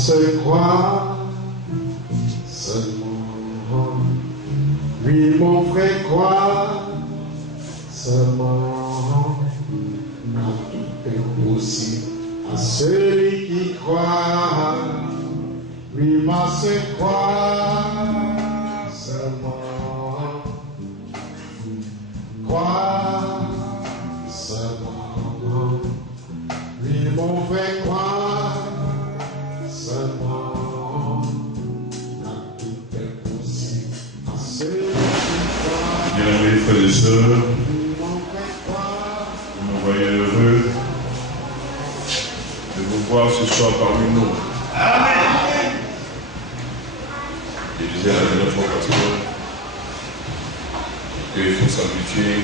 se croit seulement. Oui, mon frère, croit seulement. Tout est possible à celui qui croit. Oui, ma se croit seulement. Crois seulement. Oui, mon frère, crois seulement. Tout est possible à celui qui croit. Bien-aimés frères et sœurs, vous me voyez heureux de vous voir ce soir parmi nous. Amen. Je disais à la dernière fois, pasteur, qu'il faut s'habituer.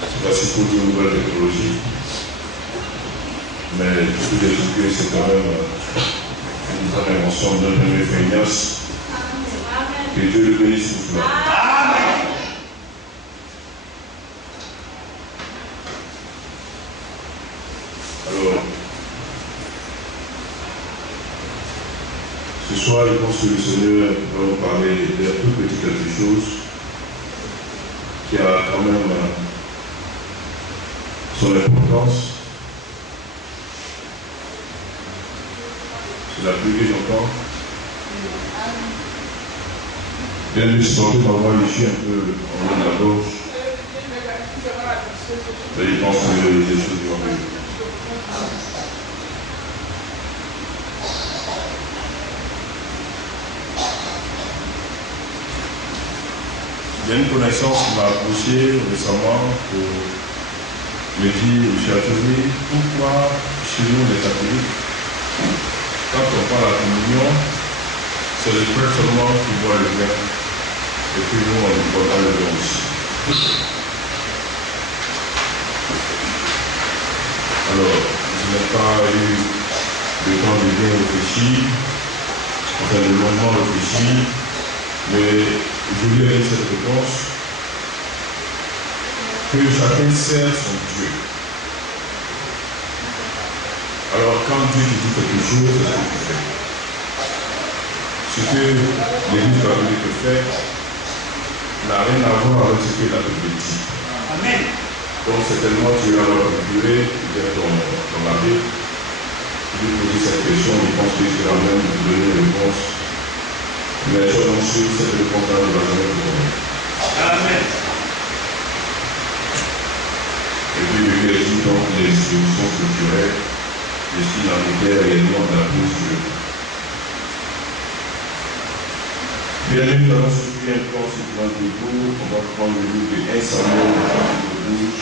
C'est pas si pour de nouvelles technologies, mais tout Jésus-Christ, c'est quand même une grande invention d'un de frère Ignace. Que Dieu le bénisse pour cela. Amen. Alors, ce soir, je pense que le Seigneur va nous parler d'un tout petit quelque chose qui a quand même son importance. C'est la pluie que j'entends. Bien de sentir ma voix ici un peu en haut de la gauche. Mais je pense que les choses vont arriver. Il y a une connaissance qui m'a approché récemment pour me dire, monsieur Atelier, pourquoi chez nous les catholiques, quand on parle la communion, c'est le frère seulement qui voit le vin, et puis nous on ne voit pas le vin aussi. Alors, je n'ai pas eu le temps de bien réfléchir, enfin de longuement réfléchir, mais je lui ai dit cette réponse, que chacun sert son Dieu. Alors quand Dieu te dit quelque chose, c'est ce que tu fais. Ce que l'Église catholique fait n'a rien à voir avec ce que la Bible dit. Amen. Donc certainement tu vas avoir le curé, peut-être ton abbé, lui poser cette question, je pense que c'est la même de donner une réponse. Mais soyons sûrs, cette réponse-là ne va jamais vous donner. Amen. Et puis je lui ai dit donc les institutions culturelles, je suis dans l'idée réellement de la posture. Bien aimé, nous allons souffrir un plan sur le plan de jour, on va prendre le livre de 1 Samuel, chapitre 12.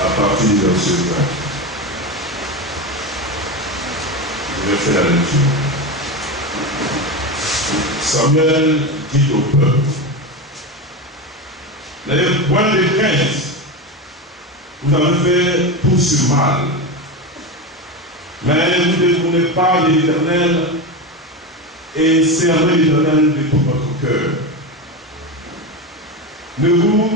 À partir du verset 20. Je vais faire la lecture. Samuel dit au peuple, n'ayez point de crainte, vous avez fait tout ce mal, mais vous ne détournez pas de l'Éternel et servez l'Éternel de tout votre cœur. Ne vous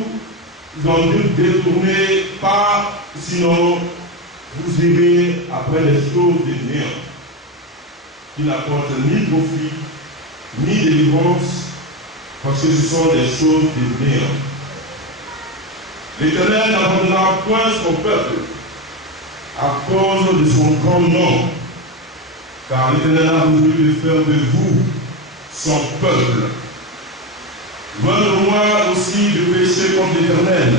en détournez pas, sinon vous irez après les choses de néant, qui n'apportent ni profit, ni délivrance, parce que ce sont des choses de néant. L'Éternel n'abandonnera point son peuple à cause de son grand nom, car l'Éternel a voulu de faire de vous son peuple. Loin de moi aussi de pécher contre l'Éternel,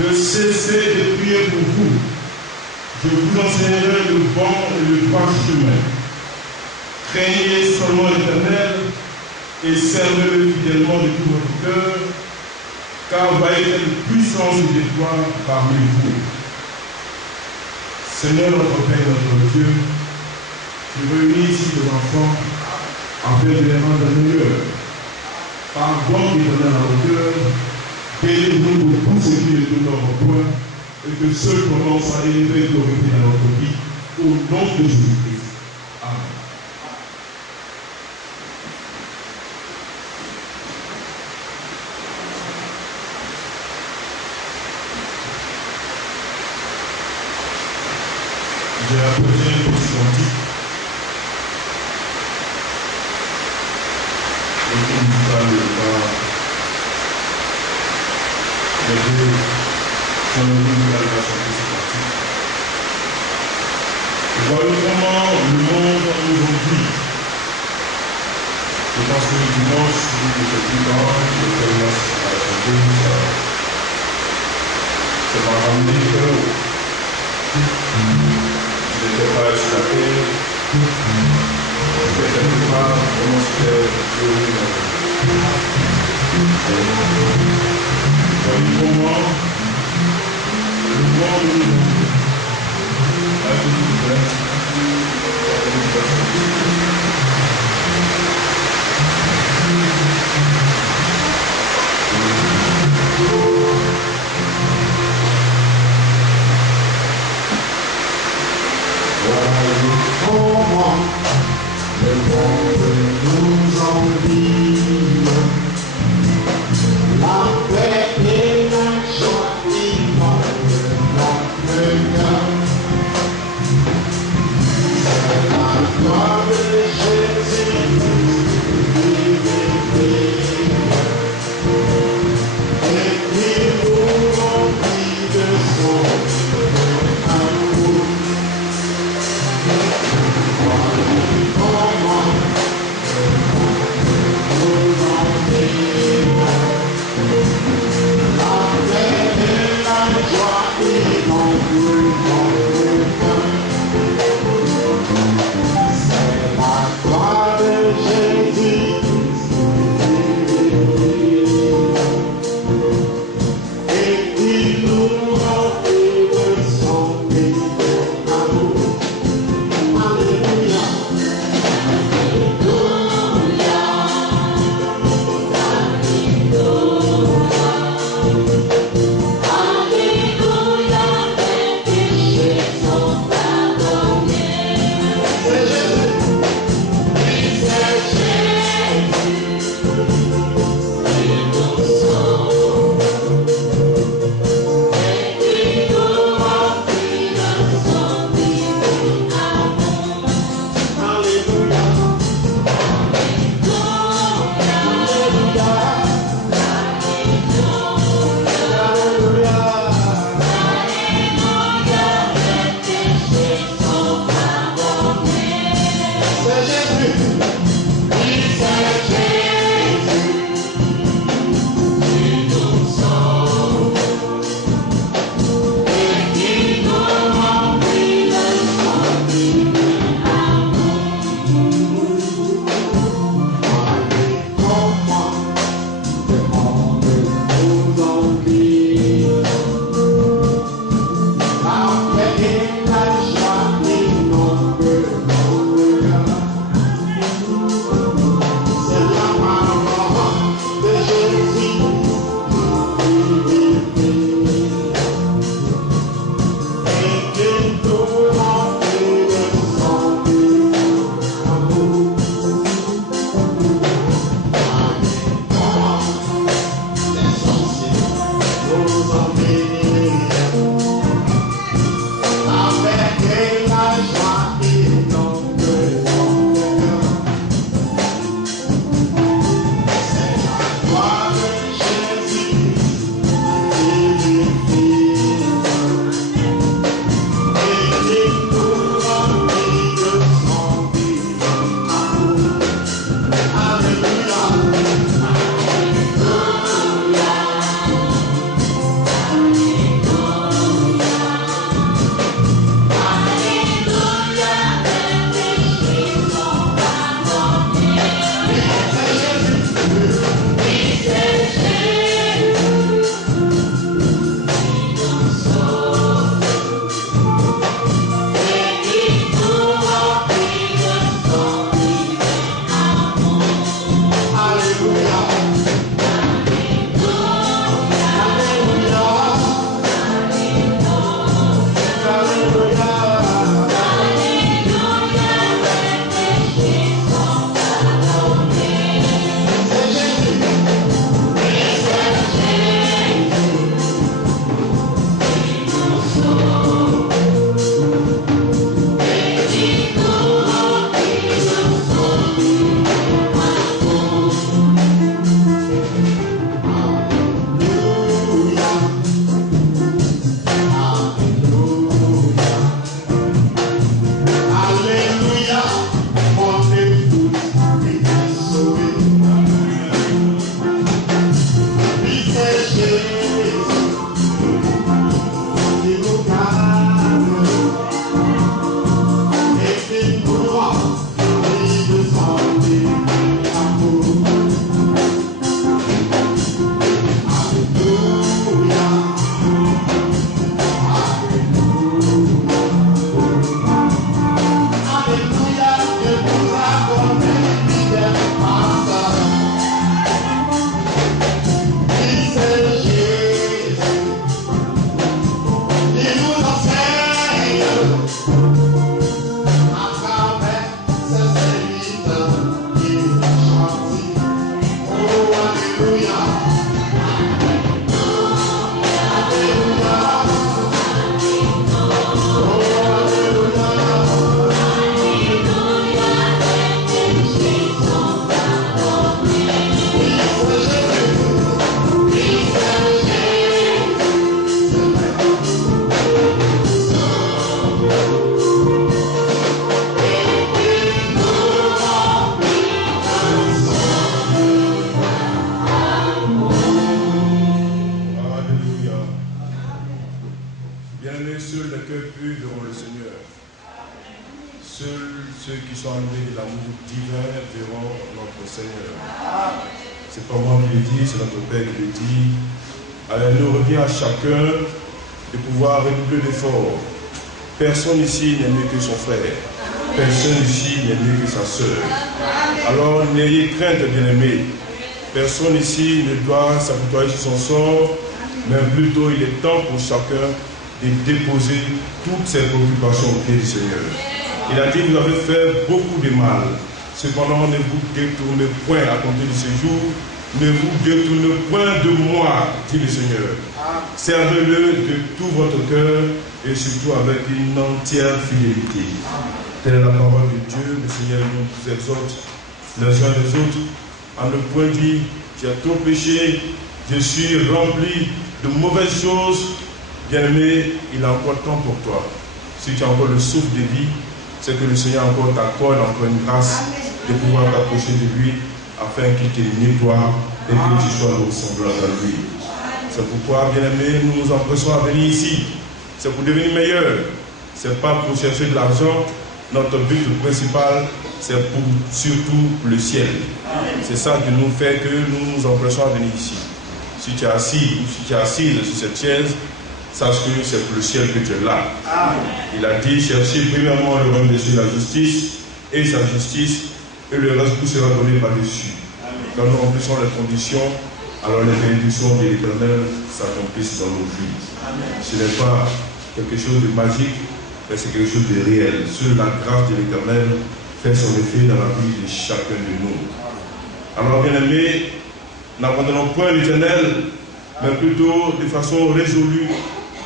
de cesser de prier pour vous. Je vous enseignerai le bon et le droit chemin. Craignez seulement l'Éternel et servez-le fidèlement de tout votre cœur, car voyez une puissance et des gloires parmi vous. Seigneur notre Père, notre Dieu, je réunis ici les enfants afin de les rendre meilleurs. Pardon qui donne à nos cœurs, délivre-nous de tout ce qui est de notre point, et que ceux commencent à élever l'autorité dans notre vie, au nom de Jésus-Christ. Amen. J'ai apposé un petit cantique. Et qui ne parle pas d'aider son nouvel à chanter ce cantique. Voyons comment le monde aujourd'hui. Je pense que le dimanche, effectivement, je commence à chanter ça. Ça m'a ramené que je n'étais pas échappé. J'étais quelque part, comment c'était joli. Voyons comment le monde a été ouvert. Comment le monde nous envie, la paix et la joie inondent notre cœur. C'est la gloire de divins verront notre Seigneur. C'est pas moi qui le dis, c'est notre Père qui le dit. Alors il nous revient à chacun de pouvoir redoubler d'efforts. Personne ici n'est mieux que son frère. Personne ici n'est mieux que sa sœur. Alors n'ayez crainte, bien-aimés. Personne ici ne doit s'apitoyer sur son sort, mais plutôt il est temps pour chacun de déposer toutes ses préoccupations au pied du Seigneur. Il a dit, vous avez fait beaucoup de mal. Cependant, ne vous détournez point à compter de ce jour. Ne vous détournez point de moi, dit le Seigneur. Servez-le de tout votre cœur et surtout avec une entière fidélité. Telle est la parole de Dieu. Le Seigneur nous exhorte les uns les autres à ne point dire, tu as trop péché, je suis rempli de mauvaises choses. Bien-aimé, il a encore temps pour toi. Si tu as encore le souffle de vie, c'est que le Seigneur encore t'accorde encore une grâce de pouvoir t'approcher de lui afin qu'il te nettoie et que tu sois ressemblant à lui. C'est pourquoi, bien-aimé, nous nous empressons à venir ici. C'est pour devenir meilleur. Ce n'est pas pour chercher de l'argent. Notre but principal, c'est pour surtout le ciel. C'est ça qui nous fait que nous nous empressons à venir ici. Si tu es assis ou si tu es assise sur cette chaise, sache que c'est pour le ciel que tu es là. Il a dit, cherchez premièrement le royaume de Dieu, la justice et sa justice, et le reste tout sera donné par-dessus. Quand nous remplissons les conditions, alors les bénédictions de l'Éternel s'accomplissent dans nos vies. Ce n'est pas quelque chose de magique, mais c'est quelque chose de réel. Seule la grâce de l'Éternel fait son effet dans la vie de chacun de nous. Alors, bien-aimés, n'abandonnons point l'Éternel, mais plutôt de façon résolue.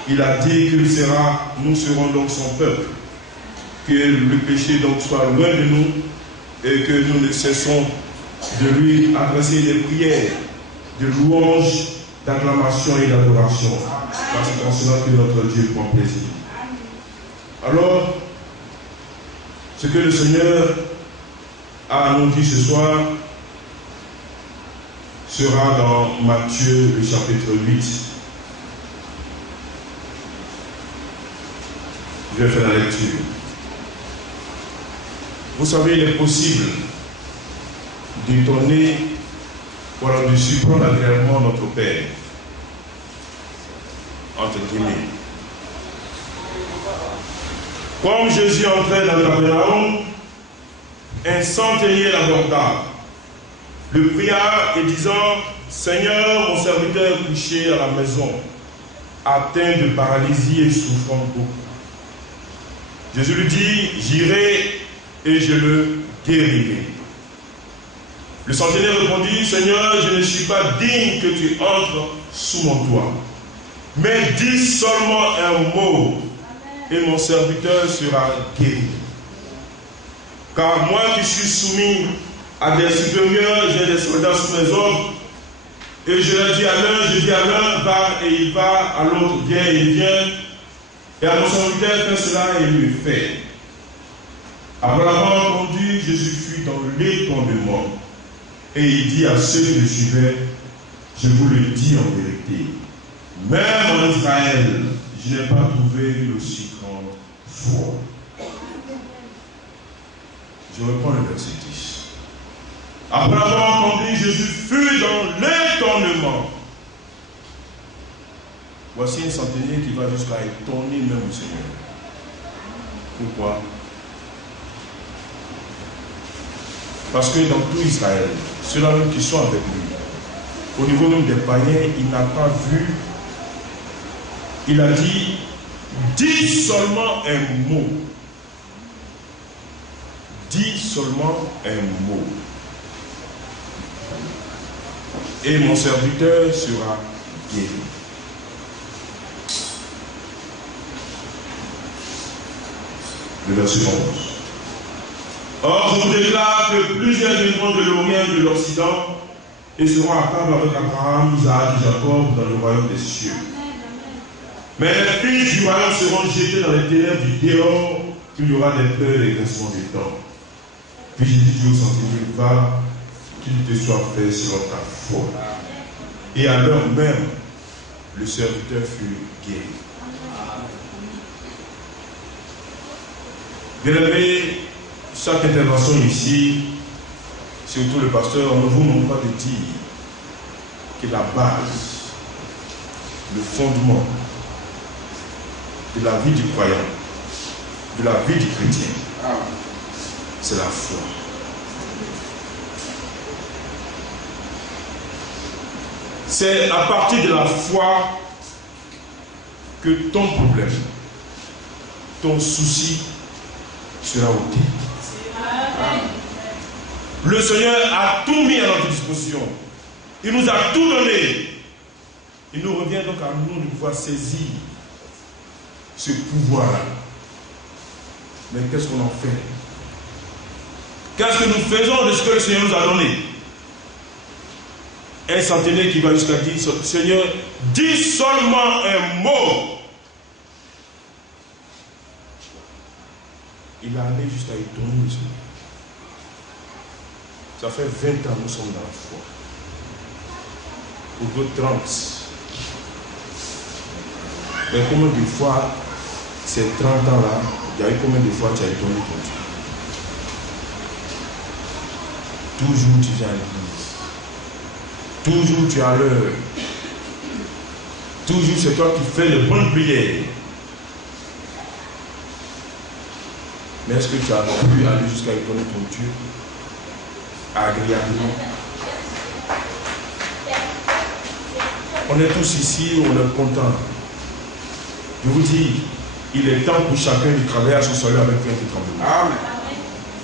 Il a dit que nous serons donc son peuple, que le péché donc soit loin de nous et que nous ne cessons de lui adresser des prières, de louanges, d'acclamation et d'adoration, parce que c'est cela que notre Dieu prend plaisir. Alors, ce que le Seigneur a nous dit ce soir sera dans Matthieu, le chapitre 8. Je vais faire la lecture. Vous savez, il est possible d'étonner, voilà, de surprendre agréablement notre Père, entre guillemets. Comme Jésus entrait dans le Capernaum, un centenier l'aborda, le pria et disant, Seigneur, mon serviteur est couché à la maison, atteint de paralysie et souffrant beaucoup. Jésus lui dit, j'irai et je le guérirai. Le centenier répondit, Seigneur, je ne suis pas digne que tu entres sous mon toit, mais dis seulement un mot et mon serviteur sera guéri. Car moi qui suis soumis à des supérieurs, j'ai des soldats sous mes ordres, et je leur dis à l'un, je dis à l'un, va et il va, à l'autre, viens et il vient, et à mon serviteur, fais cela et il le fait. Après l'avoir entendu, Jésus fut dans l'étonnement, et il dit à ceux qui le suivaient, je vous le dis en vérité, même en Israël, je n'ai pas trouvé une aussi grande foi. Je reprends le verset 10. Après avoir entendu, Jésus fut dans l'étonnement. Voici un centenier qui va jusqu'à étonner même le Seigneur. Pourquoi? Parce que dans tout Israël, ceux-là même qui sont avec lui, au niveau même des païens, il n'a pas vu. Il a dit, dis seulement un mot. Dis seulement un mot. Et mon serviteur sera guéri. Le verset 11. Or, je vous déclare que plusieurs viendront de l'Orient et de l'Occident et seront à table avec Abraham, Isaac et Jacob dans le royaume des cieux. Mais les fils du royaume seront jetés dans les ténèbres du dehors, il y aura des pleurs et des grincements des dents. Puis Jésus dit au centenier, va, qu'il te soit fait selon ta foi. Et à l'heure même, le serviteur fut guéri. Bien aimé, chaque intervention ici surtout le pasteur, on ne vous demande pas de dire que la base, le fondement de la vie du croyant, de la vie du chrétien, c'est la foi. C'est à partir de la foi que ton problème, ton souci sera ôté. Le Seigneur a tout mis à notre disposition. Il nous a tout donné. Il nous revient donc à nous de pouvoir saisir ce pouvoir-là. Mais qu'est-ce qu'on en fait? Qu'est-ce que nous faisons de ce que le Seigneur nous a donné? Un centenaire qui va jusqu'à dire, Seigneur, dis seulement un mot. Il a allé jusqu'à étonner le Seigneur. Ça fait 20 ans nous sommes dans la foi. Pour d'autres 30. Mais combien de fois, ces 30 ans-là, il y a eu combien de fois tu as étonné ton Dieu? Toujours tu viens à l'église. Toujours tu as l'heure. Toujours c'est toi qui fais les bonnes prières. Mais est-ce que tu as pu aller jusqu'à étonner ton Dieu agréablement? On est tous ici, on est contents. Je vous dis, il est temps pour chacun de travailler à son salut avec un petit tremblement. Amen.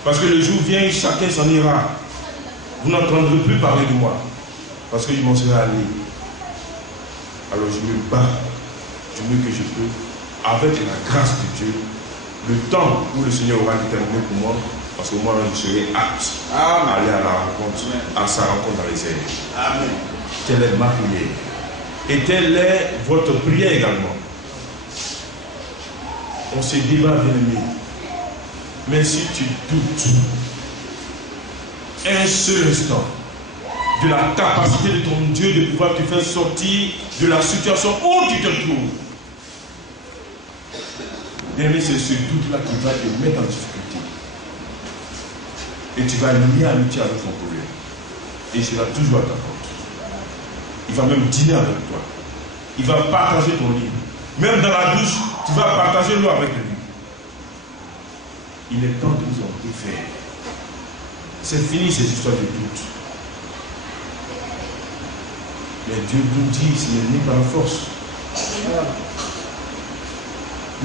Parce que le jour vient, chacun s'en ira. Vous n'entendrez plus parler de moi. Parce que je m'en serai allé. Alors je me bats du mieux que je peux, avec la grâce de Dieu, le temps où le Seigneur aura déterminé pour moi, parce que moi je serai apte à aller à la rencontre, à sa rencontre dans les airs. Amen. Telle est ma prière. Et telle est votre prière également. On se débat, bien aimé. Mais si tu doutes un seul instant de la capacité de ton Dieu de pouvoir te faire sortir de la situation où tu te trouves, bien aimé, c'est ce doute-là qui va te mettre en difficulté. Et tu vas lier amitié avec ton problème. Et il sera toujours à ta porte. Il va même dîner avec toi. Il va partager ton lit. Même dans la douche, tu vas partager l'eau avec lui. Il est temps de nous en défaire. C'est fini ces histoires de doute. Mais Dieu nous dit, ce n'est ni par la force.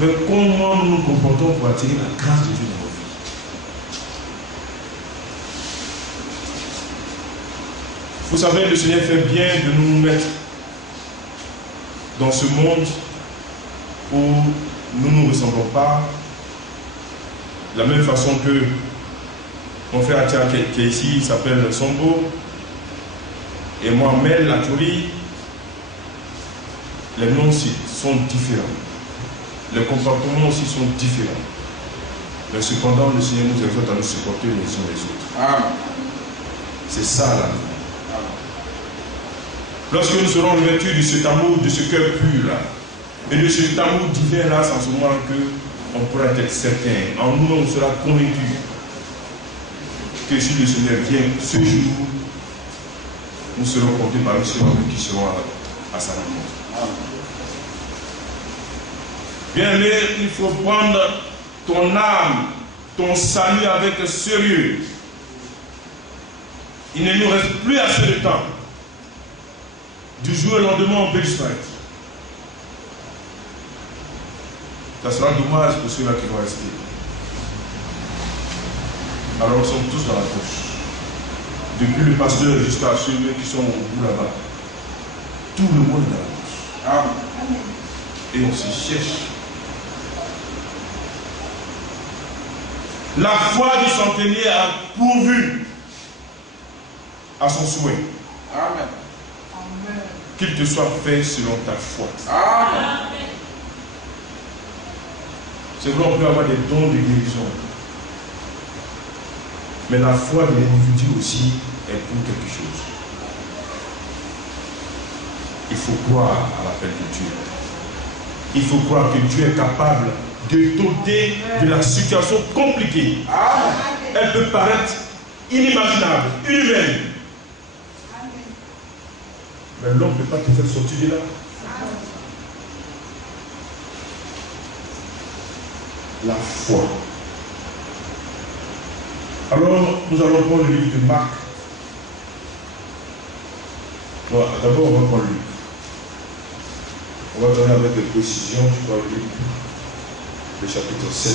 Mais comment nous nous comportons pour attirer la grâce de Dieu dans nos vies? Vous savez, le Seigneur fait bien de nous mettre dans ce monde où nous ne nous ressemblons pas de la même façon que mon frère Atia qui est ici, il s'appelle Sombo, et moi Mel Atouri. Les noms aussi sont différents, les comportements aussi sont différents, mais cependant le Seigneur nous exhorte à nous supporter les uns les autres. Amen. C'est ça la vie. Lorsque nous serons revêtus de cet amour, de ce cœur pur là, et de cet amour divin là, c'est en ce moment qu'on pourra être certain, en nous on sera convaincu que si le Seigneur vient ce jour, nous serons comptés par ceux qui seront à sa rencontre. Bien aimé, il faut prendre ton âme, ton salut avec sérieux. Il ne nous reste plus assez de temps. Du jour au lendemain, on peut disparaître. Ça sera dommage pour ceux-là qui vont rester. Alors nous sommes tous dans la poche. Depuis le pasteur jusqu'à ceux qui sont au bout là-bas. Tout le monde est dans la poche. Amen. Et on se cherche. La foi du centenier a pourvu à son souhait. Amen. Qu'il te soit fait selon ta foi. Amen. C'est vrai, on peut avoir des dons de guérison. Mais la foi de l'individu aussi est pour quelque chose. Il faut croire à l'appel de Dieu. Il faut croire que Dieu est capable de t'ôter de la situation compliquée. Elle peut paraître inimaginable, inhumaine. Mais l'homme ne peut pas te faire sortir de là. La foi. Alors, nous allons prendre le livre de Marc. Bon, d'abord, on va prendre le livre. On va donner avec des précisions, je crois, le livre, le chapitre 7.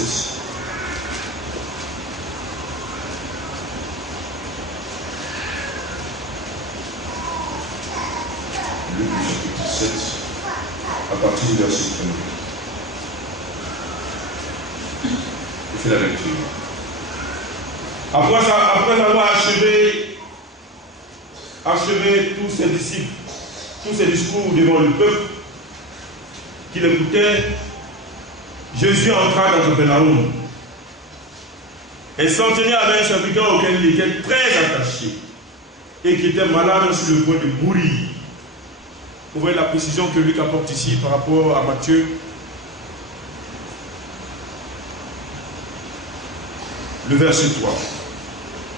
Le chapitre 7, à partir du verset 1. Je fais la lecture. Après avoir achevé tous ses disciples, tous ses discours devant le peuple qui l'écoutait, Jésus entra dans Capharnaüm. Et Centenier avait un serviteur auquel il était très attaché et qui était malade sur le point de mourir. Vous voyez la précision que Luc apporte ici par rapport à Matthieu. Le verset 3.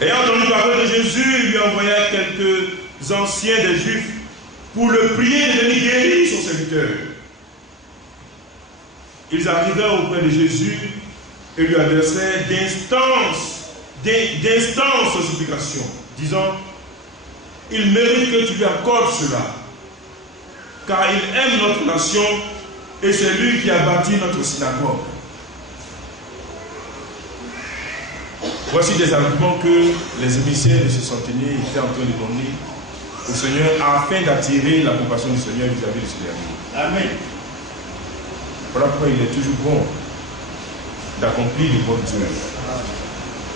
Ayant entendu parler de Jésus, il lui envoya quelques anciens des Juifs pour le prier de venir guérir son serviteur. Ils arrivèrent auprès de Jésus et lui adressèrent d'instances supplications, disant: il mérite que tu lui accordes cela, car il aime notre nation et c'est lui qui a bâti notre synagogue. Voici des arguments que les émissaires de ce centenier étaient en train de donner au Seigneur afin d'attirer la compassion du Seigneur vis-à-vis de ce dernier. Amen. Voilà pourquoi il est toujours bon d'accomplir les bonnes œuvres.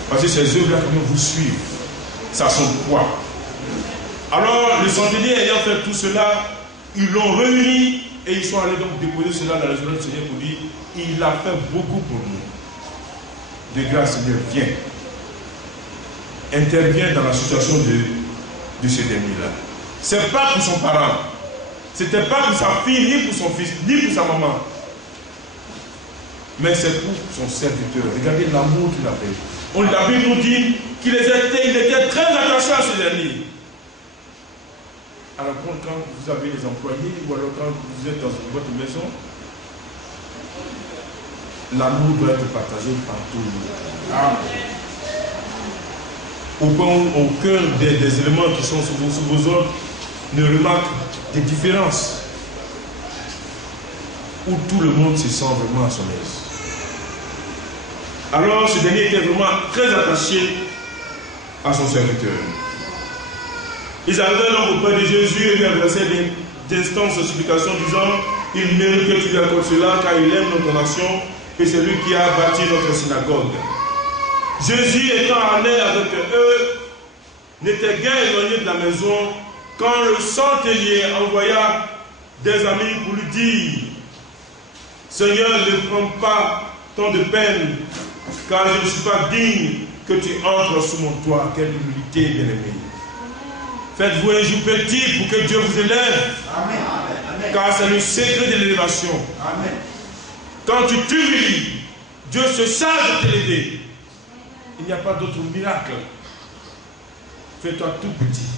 Parce que ces œuvres-là vous suivent. Ça a son poids. Alors, le centenier ayant fait tout cela, ils l'ont réuni et ils sont allés donc déposer cela dans les œuvres du Seigneur pour dire: il a fait beaucoup pour nous. De grâce, Seigneur, viens. Intervient dans la situation de ce dernier-là. Ce n'est pas pour son parent. Ce n'était pas pour sa fille, ni pour son fils, ni pour sa maman. Mais c'est pour son serviteur. Regardez l'amour qu'il avait. La Bible nous dit qu'il était très attaché à ce dernier. Alors quand vous avez des employés, ou alors quand vous êtes dans votre maison, l'amour doit être partagé par tout le monde. Amen. Aucun des éléments qui sont sous vos ordres ne remarque des différences où tout le monde se sent vraiment à son aise. Alors ce dernier était vraiment très attaché à son serviteur. Ils arrivaient donc auprès de Jésus et lui adressaient des instances de supplication disant: il mérite que tu lui accordes cela, car il aime notre nation et c'est lui qui a bâti notre synagogue. Jésus étant allé avec eux, n'était guère éloigné de la maison quand le centenier envoya des amis pour lui dire: Seigneur, ne prends pas tant de peine, car je ne suis pas digne que tu entres sous mon toit. Quelle humilité, bien-aimé. Faites-vous un jour petit pour que Dieu vous élève. Amen. Car c'est le secret de l'élévation. Amen. Quand tu t'humilies, Dieu se charge de t'élever. Il n'y a pas d'autre miracle. Fais-toi tout petit.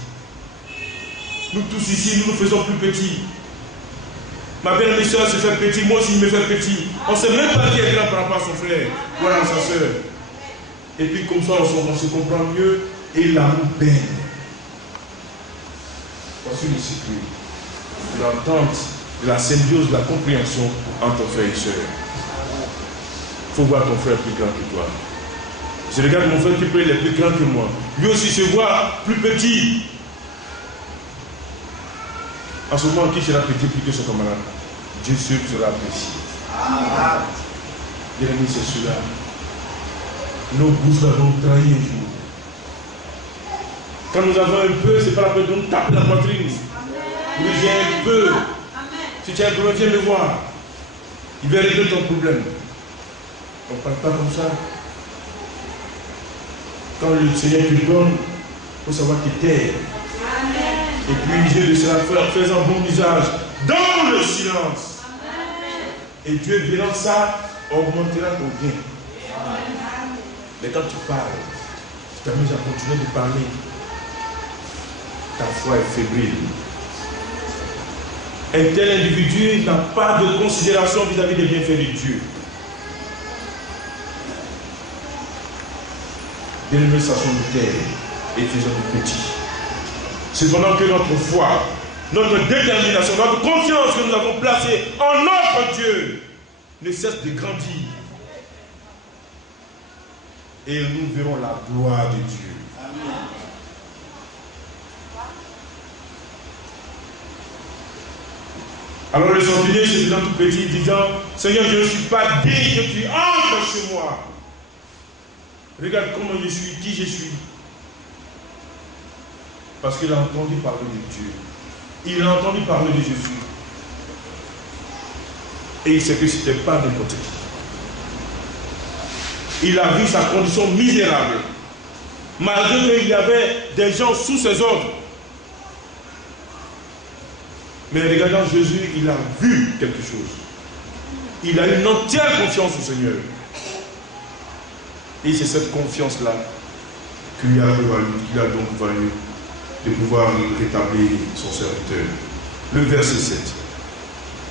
Nous tous ici, nous nous faisons plus petits. Ma belle soeur se fait petit, moi aussi je me fais petit. On ne sait même pas qui est grand par rapport à son frère ou à sa soeur. Et puis comme ça, on se comprend mieux et l'amour baigne. Voici le cycle de l'entente, de la symbiose, de la compréhension entre ton frère et soeur. Il faut voir ton frère plus grand que toi. Je regarde mon frère qui peut être plus grand que moi. Lui aussi se voit plus petit. En ce moment, qui sera petit plus que son camarade? Dieu seul sera apprécié. Bien aimé, c'est cela. Nos bouches l'avons trahi un jour. Quand nous avons un peu, ce n'est pas la peine de nous taper la poitrine. Oui, j'ai un peu. Si tu as un problème, viens me voir. Il va régler ton problème. On ne parle pas comme ça. Quand le Seigneur te donne, il faut savoir qu'il t'aide. Et puis, Dieu de cela faisant bon usage dans le silence. Amen. Et Dieu, verra ça, augmentera ton bien. Mais quand tu parles, t'amuses à continuer de parler, ta foi est fébrile. Un tel individu n'a pas de considération vis-à-vis des bienfaits de Dieu. Bien-aimés, sachons nous taire et faisons-nous petits. Cependant que notre foi, notre détermination, notre confiance que nous avons placée en notre Dieu ne cesse de grandir. Et nous verrons la gloire de Dieu. Amen. Alors le centenier se faisant tout petit, disant, Seigneur, je ne suis pas digne que tu entres chez moi. Regarde comment je suis, qui je suis. Parce qu'il a entendu parler de Dieu. Il a entendu parler de Jésus. Et il sait que ce n'était pas n'importe qui. Il a vu sa condition misérable. Malgré qu'il y avait des gens sous ses ordres. Mais regardant Jésus, il a vu quelque chose. Il a une entière confiance au Seigneur. Et c'est cette confiance-là qu'il a donc valu de pouvoir rétablir son serviteur. Le verset 7.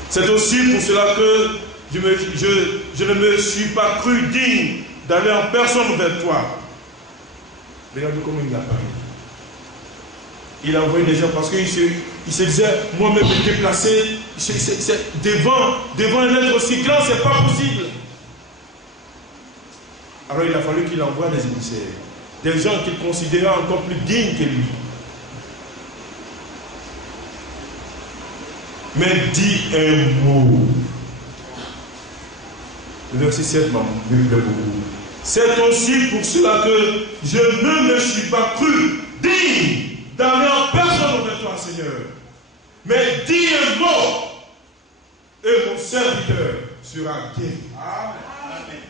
C'est aussi pour cela que je ne me suis pas cru digne d'aller en personne vers toi. Regardez comment il a parlé. Il a envoyé des gens parce qu'il se disait, moi-même me déplacer, devant un être aussi grand, c'est pas possible. Alors il a fallu qu'il envoie des émissaires, des gens qu'il considérait encore plus dignes que lui. Mais dis un mot. Le verset 7 m'a plaît beaucoup. C'est aussi pour cela que je ne me suis pas cru digne d'aller en personne vers toi, Seigneur. Mais dis un mot et mon serviteur sera guéri. Amen.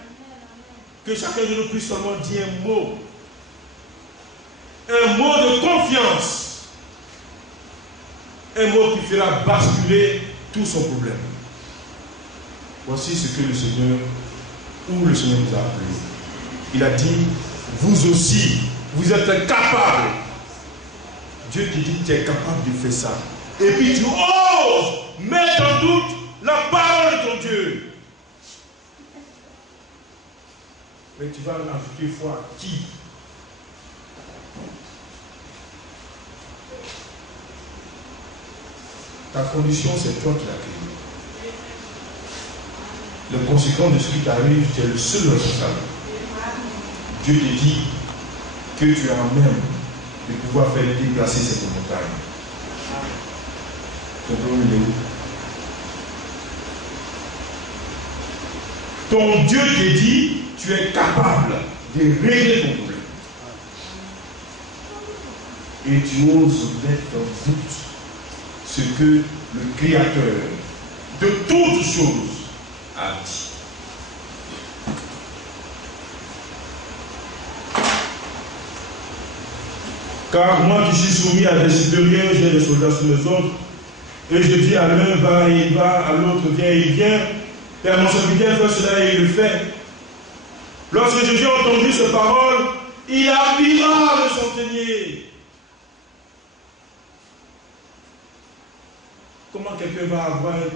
Que chacun de nous puisse seulement dire un mot de confiance. Un mot qui fera basculer tout son problème. Voici ce que le Seigneur nous a appelé. Il a dit, vous aussi, vous êtes incapables. Dieu te dit, tu es capable de faire ça. Et puis tu oses mettre en doute la parole de ton Dieu. Mais tu vas ajouter foi à qui? Ta condition, c'est toi qui l'as créée. Le conséquent de ce qui t'arrive, tu es le seul responsable. Dieu te dit que tu as même de pouvoir faire déplacer cette montagne. Ton Dieu te dit, tu es capable de régler ton problème. Et tu oses mettre en doute ce que le Créateur de toutes choses a dit. Car moi qui suis soumis à des supérieurs, j'ai des soldats sous mes ordres, et je dis à l'un va et il va, à l'autre viens et il vient, et à mon serviteur fait cela et il le fait. Lorsque Jésus a entendu ces paroles, il admira le centenier. Comment quelqu'un va avoir un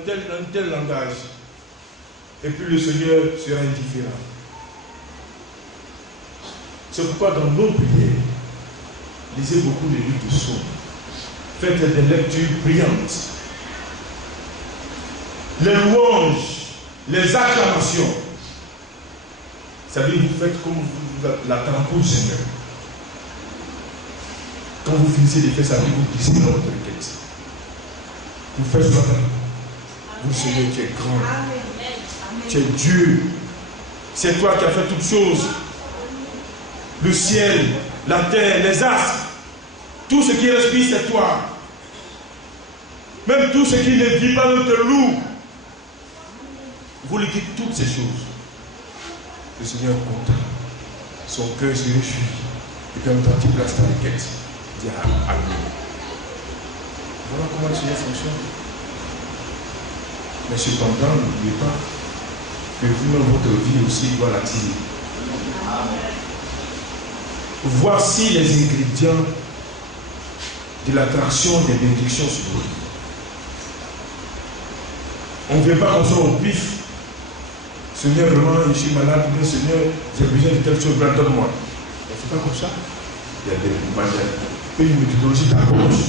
tel langage et puis le Seigneur sera indifférent? C'est pourquoi dans nos prières, lisez beaucoup de livres de psaumes. Faites des lectures brillantes. Les louanges, les acclamations. Ça veut dire que vous faites comme l'attendez pour le Seigneur. Quand vous finissez de faire ça, vous glissez dans votre tête. Vous faites cela. Vous, Seigneur, tu es grand. Tu es Dieu. C'est toi qui as fait toutes choses. Le ciel, la terre, les astres. Tout ce qui respire, c'est toi. Même tout ce qui ne vit pas ne te loue. Vous lui dites toutes ces choses. Le Seigneur est content. Son cœur se réjouit. Et puis en même temps, tu places ta requête. Dis Amen. Voilà comment le Seigneur fonctionne. Mais cependant, n'oubliez pas que vous-même, votre vie aussi doit l'attirer. Voici les ingrédients de l'attraction des bénédictions sur nous. On ne vient pas comme ça au pif. Seigneur, vraiment, je suis malade. Seigneur, j'ai besoin de telle chose, donne-moi. On ne fait pas comme ça. Il y a des manières, une méthodologie d'approche.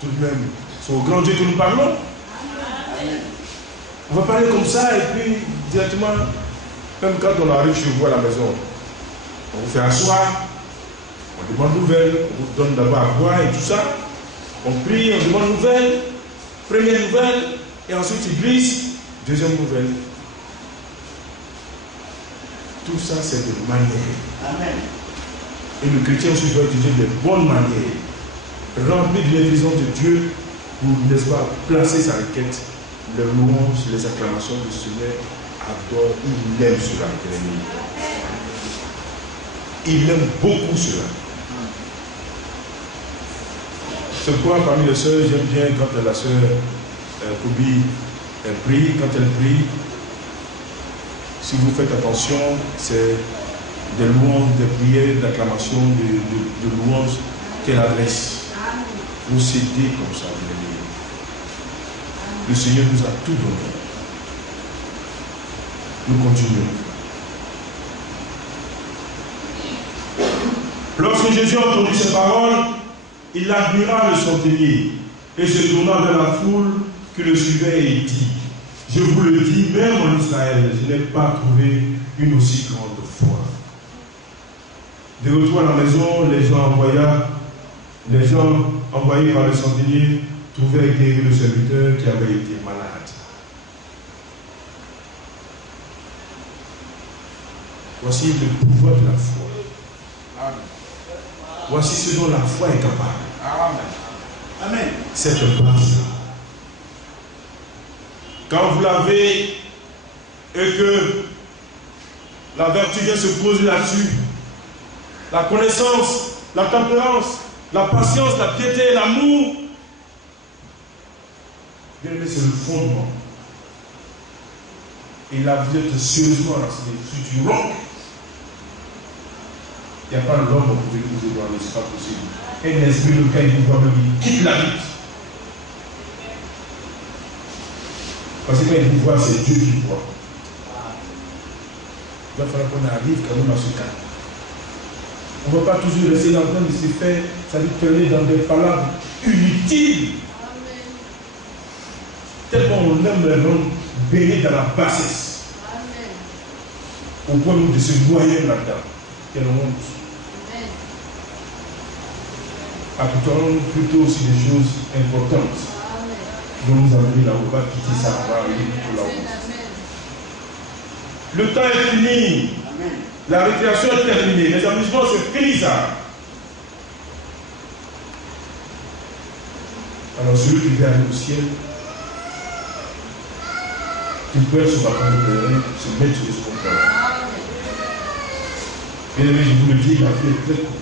Tout de même, c'est au grand Dieu que nous parlons. On va parler comme ça et puis directement, même quand on arrive chez vous à la maison, on vous fait asseoir, on demande nouvelles, on vous donne d'abord à boire et tout ça. On prie, on demande nouvelles, première nouvelle, et ensuite il glisse, deuxième nouvelle. Tout ça, c'est des manières. Amen. Et le chrétien aussi doit utiliser des bonnes manières, rempli de l'intelligence de Dieu pour, n'est-ce pas, placer sa requête, les louanges, les acclamations du Seigneur, adore, il aime cela, il aime beaucoup cela. C'est pourquoi parmi les sœurs, j'aime bien quand la sœur Kobi prie, quand elle prie, si vous faites attention, c'est des louanges, des prières, d'acclamations, de louanges qu'elle adresse. Vous cédez comme ça, le Seigneur nous a tout donné. Nous continuons. Lorsque Jésus a entendu ces paroles, il admira le centenier et se tourna vers la foule qui le suivait et dit: je vous le dis, même en Israël, je n'ai pas trouvé une aussi grande foi. De retour à la maison, les gens envoyés par le centenier trouvèrent guéri le serviteur qui avait été malade. Voici le pouvoir de la foi. Amen. Voici ce dont la foi est capable. Amen. Amen. Cette base. Quand vous l'avez et que la vertu vient se poser là-dessus, la connaissance, la tempérance, la patience, la piété, l'amour, bien aimé, c'est le fondement. Et là, vous êtes sérieusement renseigné sur du roc. Il n'y a pas l'homme pour vous voir, ce n'est pas possible. Et l'esprit lequel vous voit, il quitte la vie. Parce que quand il vous voit, c'est Dieu qui voit. Il va falloir qu'on arrive quand même à ce cas. On ne va pas toujours rester dans le temps de se faire, ça veut dire dans des paroles inutiles. Tellement on aime les gens bénis dans la bassesse. Au point de se noyer là-dedans. Quelle honte. Apportons plutôt aussi des choses importantes qui vont nous amener là-haut. On va quitter ça, on va arriver plutôt là-haut. Le temps est fini. Amen. La récréation est terminée. Les amusements, c'est fini ça. Alors celui qui vient aller au ciel, qui peut être sur la camp de terrain, se mettre sur ce contrat. Bien aimé, je vous le dis, la vie est très courte.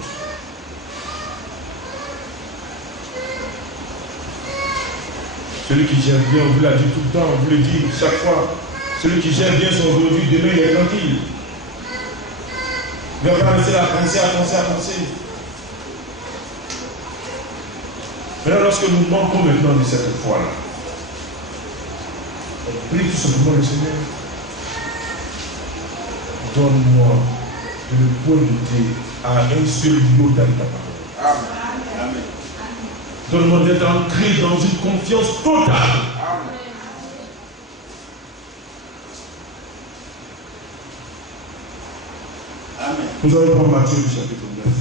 Celui qui gère bien, on vous l'a dit tout le temps, on vous le dit chaque fois. Celui qui gère bien son aujourd'hui, demain il est tranquille. Mais on va rester là à penser. Maintenant, lorsque nous manquons maintenant de cette foi-là, on prie tout simplement le Seigneur. Donne-moi de le pointer à un seul niveau dans ta parole. Amen. Donne-moi d'être ancré dans une confiance totale. Amen. Nous allons prendre Matthieu chapitre 9.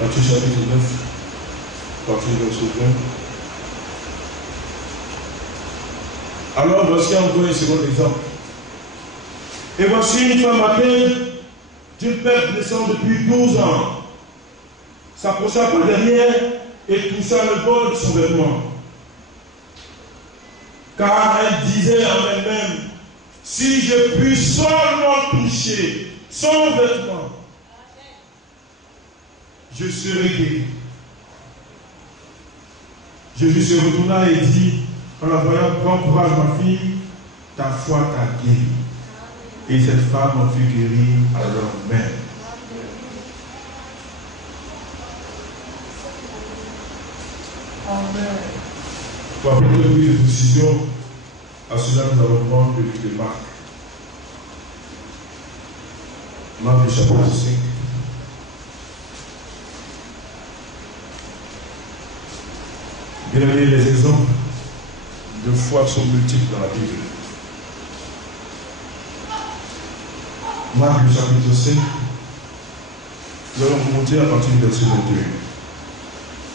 Matthieu chapitre 9, partir du verset 20. Alors voici encore un second exemple. Et voici une femme atteinte d'une perte de sang depuis 12 ans. S'approcha par derrière et toucha le bord de son vêtement. Car elle disait en elle-même: Si je puis seulement toucher son vêtement, je serai guéri. Jésus se retourna et dit, en la voyant, bon courage ma fille, ta foi t'a guéri. Et cette femme en fut guérie à l'heure même. Amen. Pour apporter une précision, à cela nous allons prendre le livre de Marc. Marc du chapitre 5. Bien aimé, les exemples de foi sont multiples dans la Bible. Marc du chapitre 5, nous allons commenter à partir du verset 22.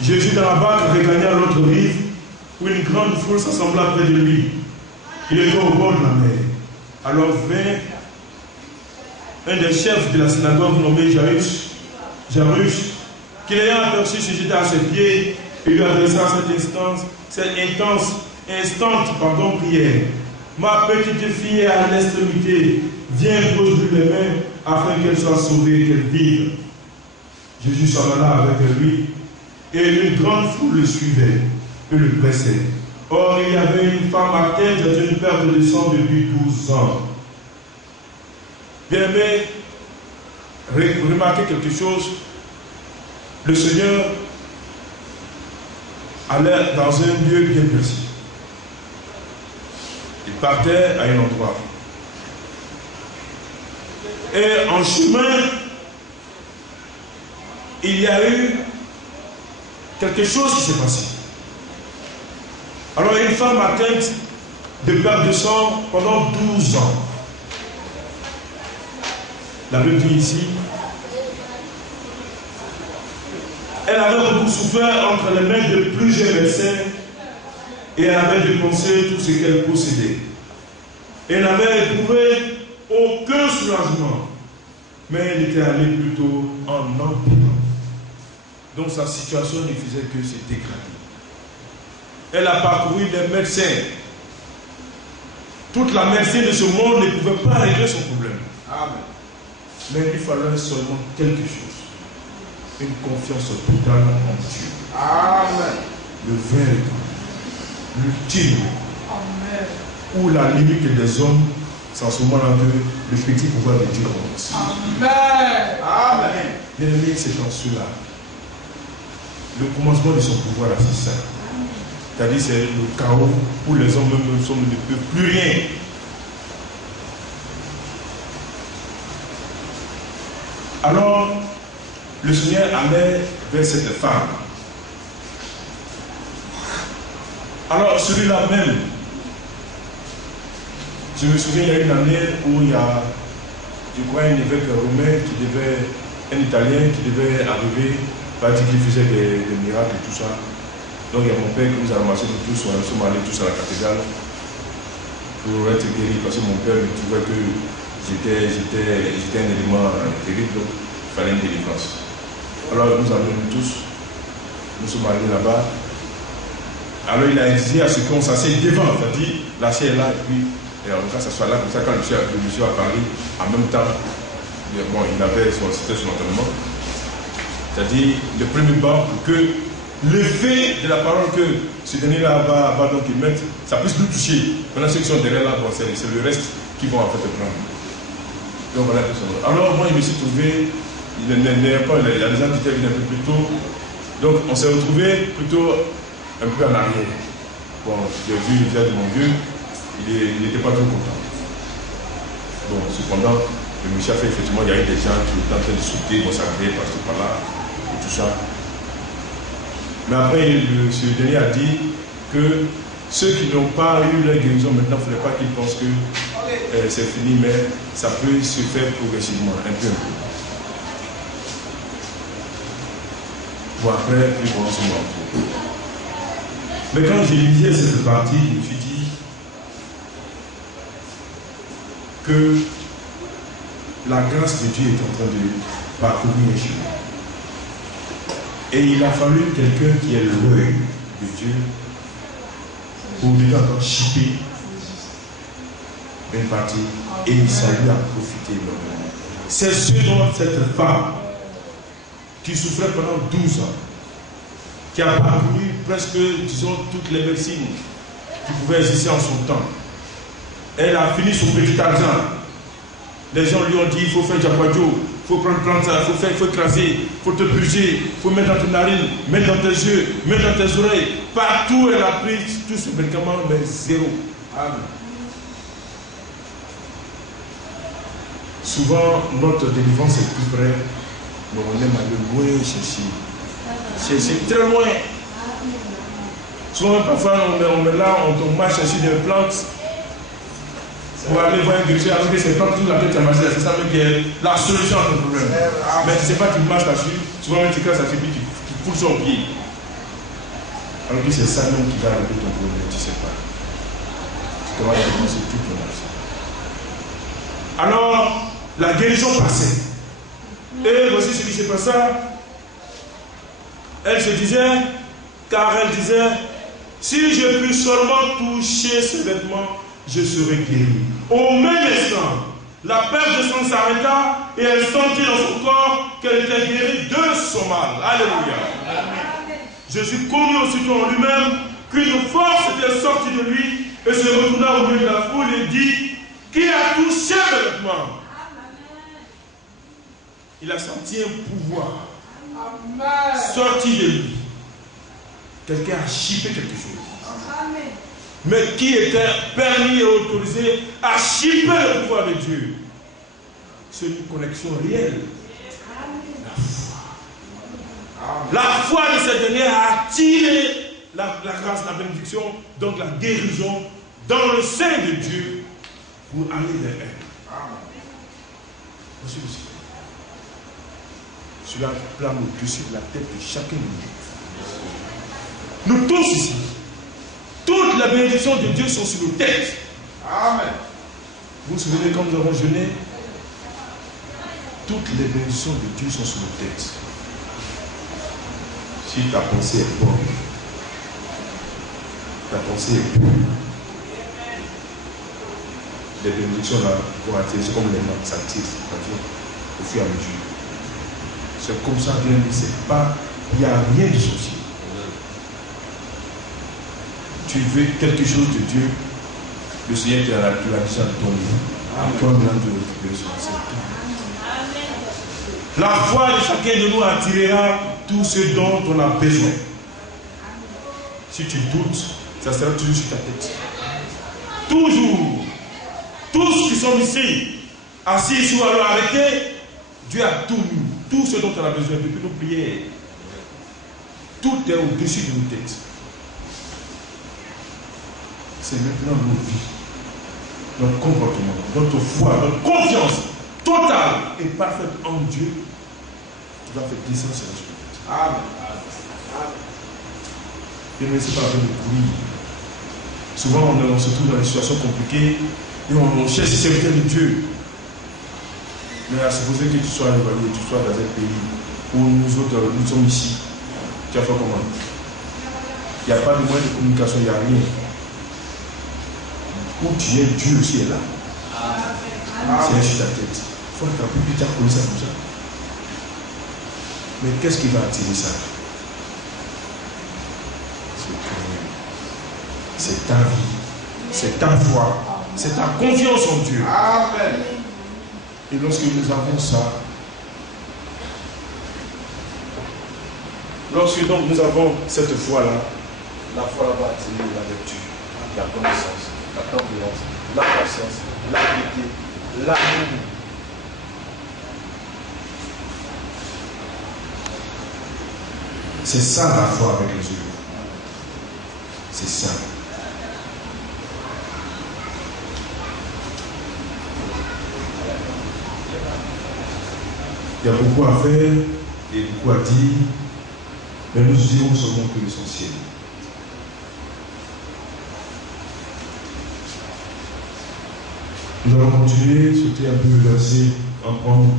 Jésus dans la barque regagna l'autre rive, où une grande foule s'assembla près de lui. Il était au bord de la mer. Alors vint un des chefs de la synagogue nommé Jairus, qui l'ayant aperçu se jeta à ses pieds et lui adressa cette instante prière. Ma petite fille est à l'extrémité, viens pose-lui les mains afin qu'elle soit sauvée et qu'elle vive. Jésus s'en alla avec lui et une grande foule le suivait et le pressait. Or, il y avait une femme atteinte d'une perte de sang depuis 12 ans. Bien aimé, remarquez quelque chose. Le Seigneur allait dans un lieu bien précis. Il partait à un endroit. Et en chemin, il y a eu quelque chose qui s'est passé. Alors, une femme atteinte de perte de sang pendant 12 ans. La Bible dit ici, elle avait beaucoup souffert entre les mains de plusieurs médecins et elle avait dépensé tout ce qu'elle possédait. Elle n'avait éprouvé aucun soulagement, mais elle était allée plutôt en empirant. Donc sa situation ne faisait que se dégrader. Elle a parcouru les médecins. Toute la médecine de ce monde ne pouvait pas régler son problème. Amen. Mais il lui fallait seulement quelque chose. Une confiance totale en Dieu. Amen. Le vrai, l'ultime, Amen. où la limite des hommes, c'est en ce moment-là que le petit pouvoir de Dieu commence. Amen. Amen. Bien aimé, c'est dans cela. Le commencement de son pouvoir là, c'est ça. C'est-à-dire c'est le chaos où les hommes même ne peuvent plus rien. Alors, le Seigneur allait vers cette femme. Alors, celui-là même, je me souviens, il y a une année où il y a, je crois, un évêque romain un Italien qui devait arriver, parce qu'il faisait des miracles et tout ça. Donc il y a mon père qui nous a ramassé tous, nous sommes allés tous à la cathédrale pour être guéris, parce que mon père me trouvait que j'étais un élément terrible, donc il fallait une délivrance. Alors nous avons tous, nous sommes allés là-bas. Alors il a exigé à ce qu'on s'assied devant, c'est-à-dire la chair est là, et puis on va s'asseoir là, comme ça quand le monsieur a parlé, en même temps, bon, il avait c'était son entraînement. C'est-à-dire le premier banc pour que l'effet de la parole que ce dernier-là va donc émettre, ça puisse nous toucher. Maintenant ceux qui sont derrière là, bon, c'est le reste qui vont en fait prendre. Donc voilà. Alors moi je me suis trouvé, il y a des gens qui étaient venus un peu plus tôt. Donc on s'est retrouvé plutôt un peu en arrière. Bon, j'ai vu le visage de mon vieux, il n'était pas trop content. Bon, cependant, le monsieur a fait effectivement, il y a eu des gens qui étaient en train de sauter, bon, ça criait par-ci par-là, et tout ça. Mais après, ce dernier a dit que ceux qui n'ont pas eu leur guérison maintenant, il ne faudrait pas qu'ils pensent que c'est fini, mais ça peut se faire progressivement, un peu. Bon, après, puis bon, c'est mort. Mais quand j'ai lisé cette partie, je me suis dit que la grâce de Dieu est en train de parcourir les chemins. Et il a fallu quelqu'un qui ait l'œil de Dieu pour lui chipper une partie et ça lui a profité énormément. C'est ce dont cette femme qui souffrait pendant 12 ans, qui a parcouru presque, disons, toutes les médecines qui pouvaient exister en son temps. Elle a fini son petit argent. Les gens lui ont dit, il faut faire diaquadio, il faut prendre ça, il faut écraser, il faut te purger, il faut mettre dans tes narines, mettre dans tes yeux, mettre dans tes oreilles. Partout elle a pris tous ces médicaments, mais zéro. Amen. Souvent, notre délivrance est plus près, mais on aime aller loin chercher. Chercher très loin. Souvent, parfois, on est là, on marche chercher des plantes pour aller voir un guérisseur, alors que c'est pas tout la tête à marcher, c'est ça même qui est la solution à ton problème. Mais tu ne sais pas, tu marches là-dessus, souvent tu casses à tes pieds, tu fous son pied. Alors que c'est ça même qui va régler ton problème, tu ne sais pas. Tu dois commencer tout ton action. Alors, la guérison passait. Et voici ce qui s'est passé. Elle se disait, car elle disait, si je puis seulement toucher ce vêtement, je serai guéri. Au même instant, la perte de sang s'arrêta et elle sentit dans son corps qu'elle était guérie de son mal. Alléluia. Jésus connut aussitôt en lui-même qu'une force était sortie de lui et se retourna au milieu de la foule et dit, qui a touché le vêtement? Il a senti un pouvoir sorti de lui. Quelqu'un a chippé quelque chose. Amen. Mais qui était permis et autorisé à chipper le pouvoir de Dieu? C'est une connexion réelle. La foi de cette dernière a attiré la grâce, la bénédiction, donc la guérison dans le sein de Dieu pour aller vers elle. Voici le secret. Cela plane au-dessus de la tête de chacun de nous. Nous tous ici, toutes les bénédictions de Dieu sont sur nos têtes. Amen. Vous vous souvenez quand nous avons jeûné? Toutes les bénédictions de Dieu sont sur nos têtes. Si ta pensée est bonne, ta pensée est pure, les bénédictions là vont attirer, c'est comme les mains, ça tire, au fur et à mesure. C'est comme ça, bien dit, c'est pas, il n'y a rien de sorcier. Tu veux quelque chose de Dieu, le Seigneur te l'a déjà donné. Toi, maintenant, tu veux récupérer son acceptation. La foi de chacun de nous attirera tout ce dont on a besoin. Si tu doutes, ça sera toujours sur ta tête. Toujours. Tous qui sont ici, assis ici ou alors arrêtés, Dieu a tout nous. Tout ce dont on a besoin depuis nos prières. Tout est au-dessus de nos têtes. C'est maintenant nos vies, notre comportement, notre foi, notre confiance totale et parfaite en Dieu qui va faire descendre sur notre tête. Amen. Et ne laissez pas la peine de courir. Souvent, on se trouve dans des situations compliquées et on cherche les serviteurs de Dieu. Mais à supposer que tu sois évalué, tu sois dans un pays où nous autres, nous sommes ici, tu vas faire comment? Il n'y a pas de moyen de communication, il n'y a rien. Où tu es, Dieu aussi est là. C'est sur ta tête. Il faut attraper, puis tu as connu ça comme ça. Mais qu'est-ce qui va attirer ça? C'est ta vie, c'est ta foi, c'est ta confiance en Dieu. Amen. Et lorsque nous avons ça, lorsque donc nous avons cette foi-là, la foi va attirer la vertu, la connaissance, la tempérance, la patience, la piété, l'amour. C'est ça la foi avec les yeux. C'est ça. Il y a beaucoup à faire et beaucoup à dire, mais nous dirons seulement que l'essentiel. Nous allons continuer, sauter un peu le verset, en prendre.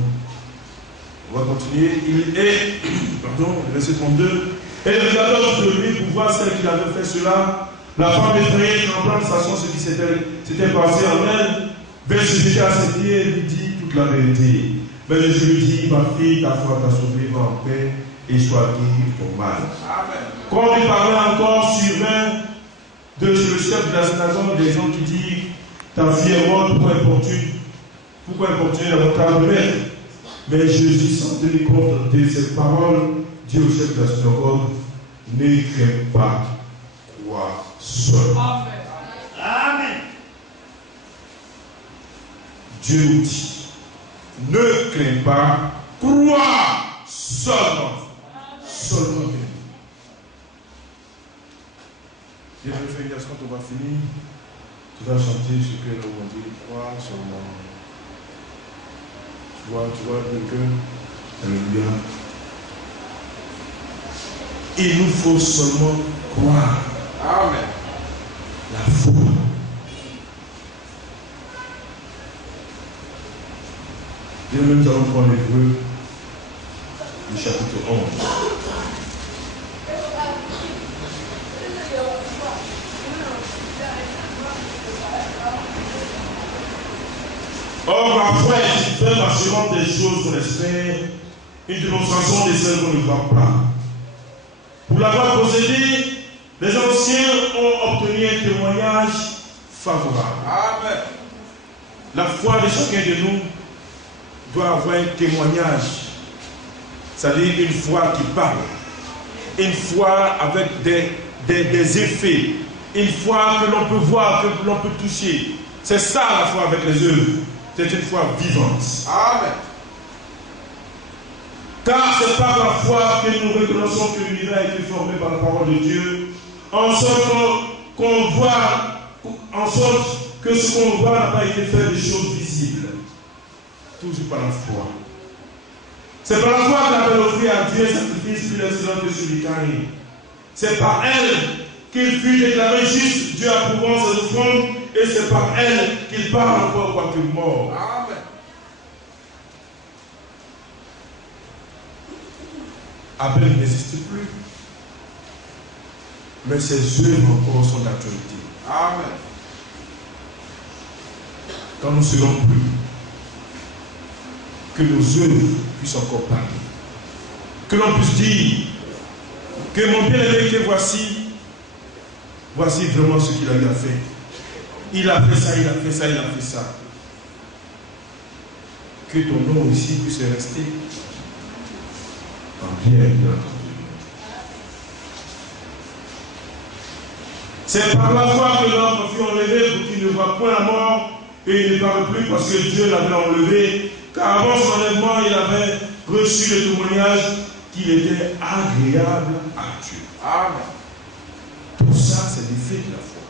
On va continuer. Il est, pardon, verset 32. Et il regarda de lui pour voir celle qui avait fait cela. La femme effrayée, tremblante, sachant ce qui s'était passé en elle, Verset se jette à ses pieds et lui dit toute la vérité. Mais Jésus lui dit, ma fille, ta foi t'a sauvée, va en paix et sois guérie de ton mal. Quand il parlait encore, survint de le chef de la synagogue des gens qui disent, ta fille est morte, pourquoi importuner la votre maître? Mais Jésus, sans tenir compte de ces paroles, dit au chef de la synagogue, ne crains pas, crois seul. Amen. Dieu nous dit, ne crains pas, crois seulement. Seulement. Bien, quand on va finir, tu vas chanter ce que nous avons dit, crois seulement. Tu vois le cœur. Alléluia. Il nous faut seulement croire. Amen. La foi. Bien, nous allons prendre l'Hébreu, le chapitre 11. Or, la foi est une ferme assurance des choses qu'on espère, une démonstration de celles qu'on ne voit pas. Pour l'avoir possédé, les anciens ont obtenu un témoignage favorable. Amen. La foi de chacun de nous doit avoir un témoignage, c'est-à-dire une foi qui parle, une foi avec des effets, une foi que l'on peut voir, que l'on peut toucher. C'est ça la foi avec les œuvres. C'est une foi vivante. Amen. Car c'est par la foi que nous reconnaissons que l'univers a été formé par la parole de Dieu, en sorte qu'on voit, en sorte que ce qu'on voit n'a pas été fait de choses visibles. Toujours par la foi. C'est par la foi qu'on a offert à Dieu un sacrifice plus excellent que celui d'Caïn. C'est par elle qu'il fut déclaré juste, Dieu approuvant ses offrandes, et c'est par elle qu'il parle encore quoique mort. Amen. Abel n'existe plus, mais ses œuvres encore sont d'actualité. Amen. Quand nous serons plus, que nos œuvres puissent encore parler. Que l'on puisse dire que mon bien-aimé, que voici vraiment ce qu'il a eu à faire. Il a fait ça, il a fait ça, il a fait ça. Que ton nom aussi puisse rester en bien entendu. C'est par la foi que l'homme fut enlevé pour qu'il ne voit point la mort et il ne parle plus parce que Dieu l'avait enlevé. Car avant son enlèvement, il avait reçu le témoignage qu'il était agréable à Dieu. Amen. Tout ça, c'est l'effet de la foi.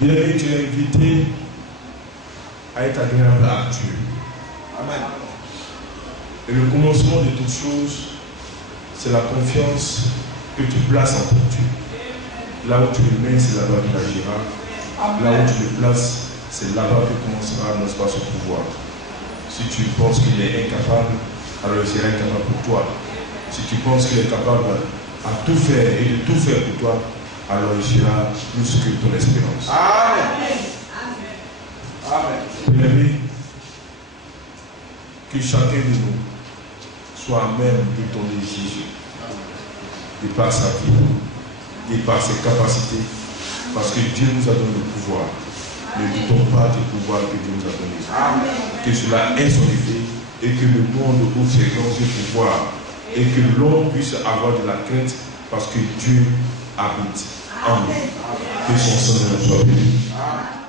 Bien-aimé, tu es invité à être agréable à Dieu. Amen. Et le commencement de toutes choses, c'est la confiance que tu places en ton Dieu. Là où tu le mets, c'est là-bas qu'il agira. Là où tu le places, c'est là-bas que commencera, n'est-ce pas, son pouvoir. Si tu penses qu'il est incapable, alors il sera incapable pour toi. Si tu penses qu'il est capable à tout faire et de tout faire pour toi, alors il sera plus que ton espérance. Amen. Amen. Bien-aimé, que chacun de nous soit même de ton désir, de par sa vie, de par ses capacités, parce que Dieu nous a donné le pouvoir. Ne doutons pas du pouvoir que Dieu nous a donné. Amen. Que cela ait son effet et que le monde ouvre ses grands yeux pour voir et que l'homme puisse avoir de la crainte parce que Dieu habite en nous. Que son sang soit béni. Amen.